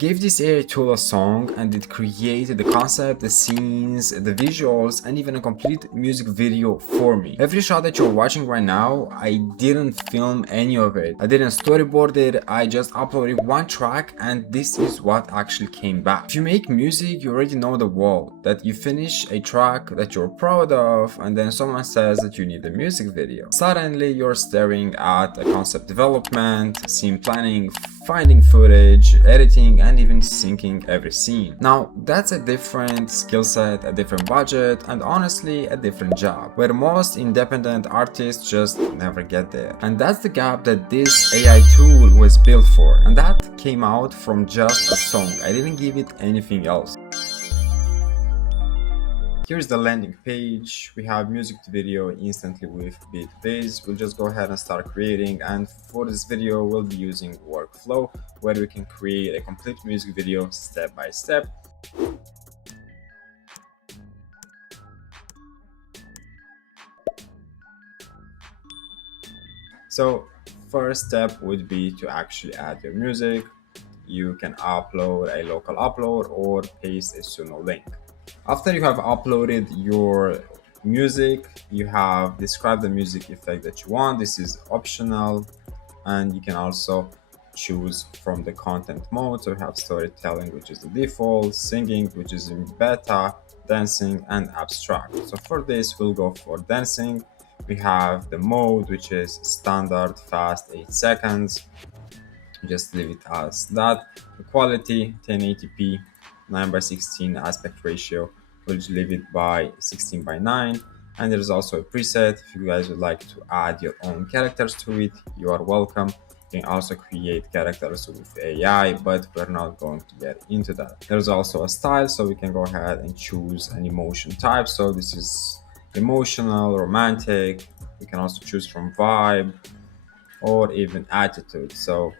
gave this AI tool a song and it created the concept, the scenes, the visuals, and even a complete music video for me. Every shot that you're watching right now, I didn't film any of it. I didn't storyboard it, I just uploaded one track and this is what actually came back. If you make music, you already know the wall, that you finish a track that you're proud of and then someone says that you need a music video. Suddenly you're staring at a concept development, scene planning, finding footage, editing, and even syncing every scene. Now, that's a different skill set, a different budget, and honestly, a different job, where most independent artists just never get there. And that's the gap that this AI tool was built for. And that came out from just a song. I didn't give it anything else. Here's the landing page. We have music to video instantly with BeatViz. We'll just go ahead and start creating, and for this video we'll be using workflow where we can create a complete music video step by step. So first step would be to actually add your music. You can upload a local upload or paste a Suno link. After you have uploaded your music, you have described the music effect that you want. This is optional, and you can also choose from the content mode. So we have storytelling, which is the default, singing, which is in beta, dancing, and abstract. So for this, we'll go for dancing. We have the mode, which is standard, fast, 8 seconds. Just leave it as that. The quality, 1080p, 9:16 aspect ratio. We'll just leave it by 16:9. And there's also a preset. If you guys would like to add your own characters to it, you are welcome. You can also create characters with AI, but we're not going to get into that. There's also a style, so we can go ahead and choose an emotion type. So this is emotional, romantic. We can also choose from vibe or even attitude. So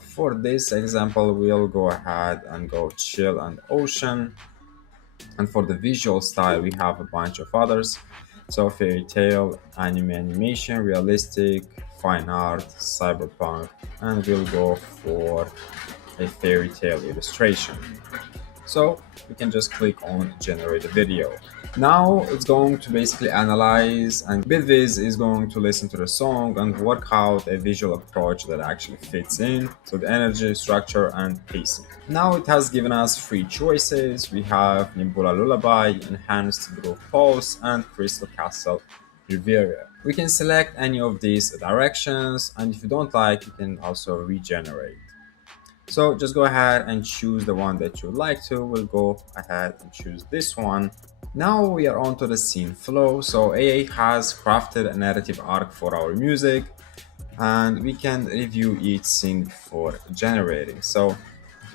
for this example, we'll go ahead and go chill and ocean. And for the visual style, we have a bunch of others. So fairy tale, animation, realistic, fine art, cyberpunk, and we'll go for a fairy tale illustration. So we can just click on generate a video. Now it's going to basically analyze, and BeatViz is going to listen to the song and work out a visual approach that actually fits in. So the energy, structure, and pacing. Now it has given us 3 choices. We have Nimbula Lullaby, Enhanced Groove Pulse, and Crystal Castle Riviera. We can select any of these directions, and if you don't like, you can also regenerate. So just go ahead and choose the one that you would like to. We'll go ahead and choose this one. Now we are on to the scene flow. So AI has crafted a narrative arc for our music, and we can review each scene before generating. So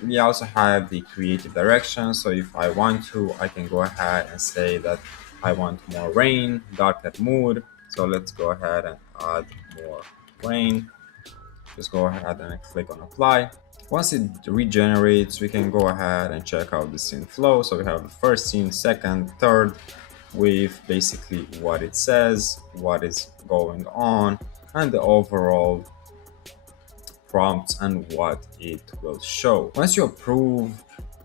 we also have the creative direction. So if I want to, I can go ahead and say that I want more rain, darker mood. So let's go ahead and add more rain. Just go ahead and click on apply. Once it regenerates, we can go ahead and check out the scene flow. So we have the first scene, second, third, with basically what it says, what is going on, and the overall prompts and what it will show. Once you approve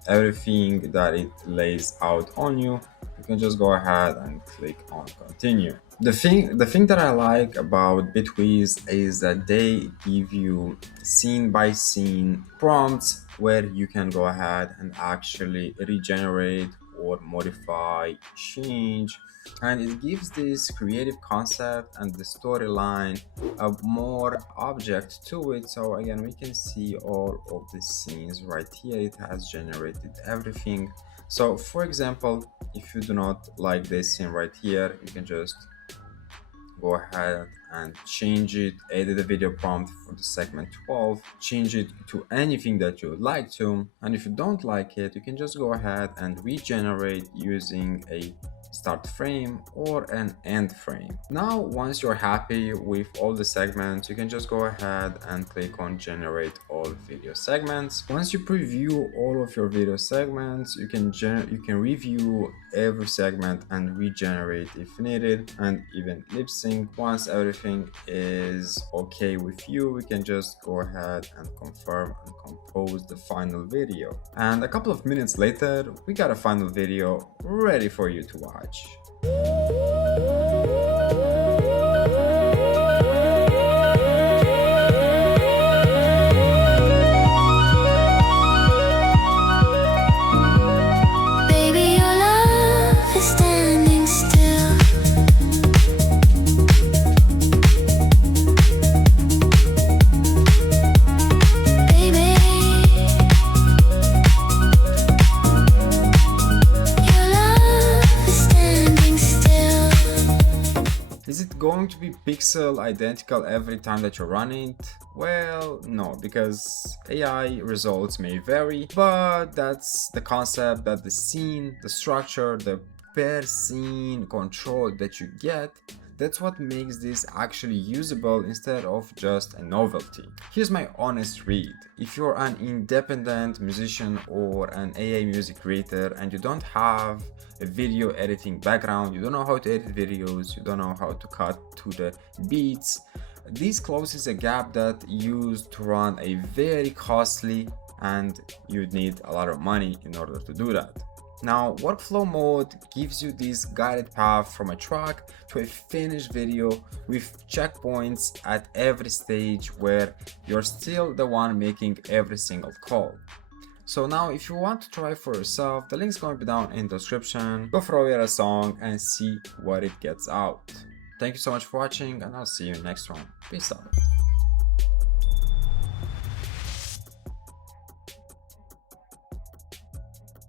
everything that it lays out on you, you can just go ahead and click on continue. The thing that I like about BeatViz is that they give you scene by scene prompts where you can go ahead and actually regenerate or modify, change, and it gives this creative concept and the storyline a more object to it. So again, we can see all of the scenes right here. It has generated everything. So for example, if you do not like this scene right here, you can just go ahead and change it, edit the video prompt for the segment 12, change it to anything that you would like to. And if you don't like it, you can just go ahead and regenerate using a start frame or an end frame. Now, once you're happy with all the segments, you can just go ahead and click on generate all video segments. Once you preview all of your video segments, you can review every segment and regenerate if needed, and even lip sync. Once everything is okay with you, we can just go ahead and confirm and compose the final video. And a couple of minutes later, we got a final video ready for you to watch. Is it going to be pixel identical every time that you run it? Well, no, because AI results may vary, but that's the concept, that the scene, the structure, the per scene control that you get, that's what makes this actually usable instead of just a novelty. Here's my honest read. If you're an independent musician or an AI music creator and you don't have a video editing background, you don't know how to edit videos, you don't know how to cut to the beats, this closes a gap that used to run a very costly and you'd need a lot of money in order to do that. Now, workflow mode gives you this guided path from a track to a finished video with checkpoints at every stage where you're still the one making every single call. So now if you want to try for yourself, the link's going to be down in the description. Go throw it a song and see what it gets out. Thank you so much for watching, and I'll see you next one. Peace out.